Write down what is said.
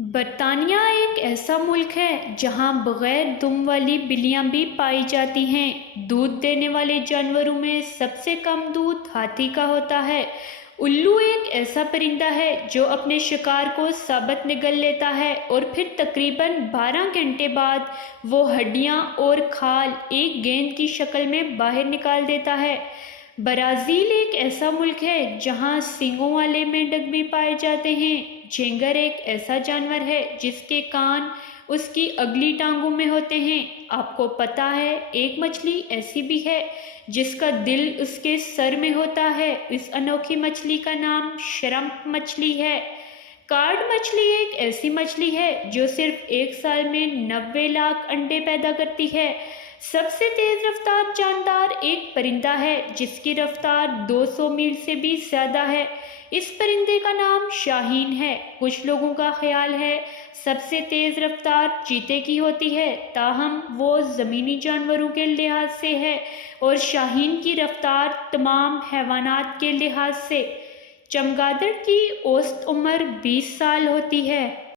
برطانیہ ایک ایسا ملک ہے جہاں بغیر دم والی بلیاں بھی پائی جاتی ہیں۔ دودھ دینے والے جانوروں میں سب سے کم دودھ ہاتھی کا ہوتا ہے۔ الو ایک ایسا پرندہ ہے جو اپنے شکار کو ثابت نگل لیتا ہے اور پھر تقریباً 12 گھنٹے بعد وہ ہڈیاں اور کھال ایک گیند کی شکل میں باہر نکال دیتا ہے۔ برازیل ایک ایسا ملک ہے جہاں سینگوں والے مینڈک بھی پائے جاتے ہیں۔ جھینگر ایک ایسا جانور ہے جس کے کان اس کی اگلی ٹانگوں میں ہوتے ہیں۔ آپ کو پتہ ہے ایک مچھلی ایسی بھی ہے جس کا دل اس کے سر میں ہوتا ہے۔ اس انوکھی مچھلی کا نام شرمپ مچھلی ہے۔ کارڈ مچھلی ایک ایسی مچھلی ہے جو صرف ایک سال میں 90 لاکھ انڈے پیدا کرتی ہے۔ سب سے تیز رفتار جاندار ایک پرندہ ہے جس کی رفتار 200 میل سے بھی زیادہ ہے۔ اس پرندے کا نام شاہین ہے۔ کچھ لوگوں کا خیال ہے سب سے تیز رفتار چیتے کی ہوتی ہے، تاہم وہ زمینی جانوروں کے لحاظ سے ہے اور شاہین کی رفتار تمام حیوانات کے لحاظ سے۔ چمگادڑ کی اوسط عمر 20 سال ہوتی ہے۔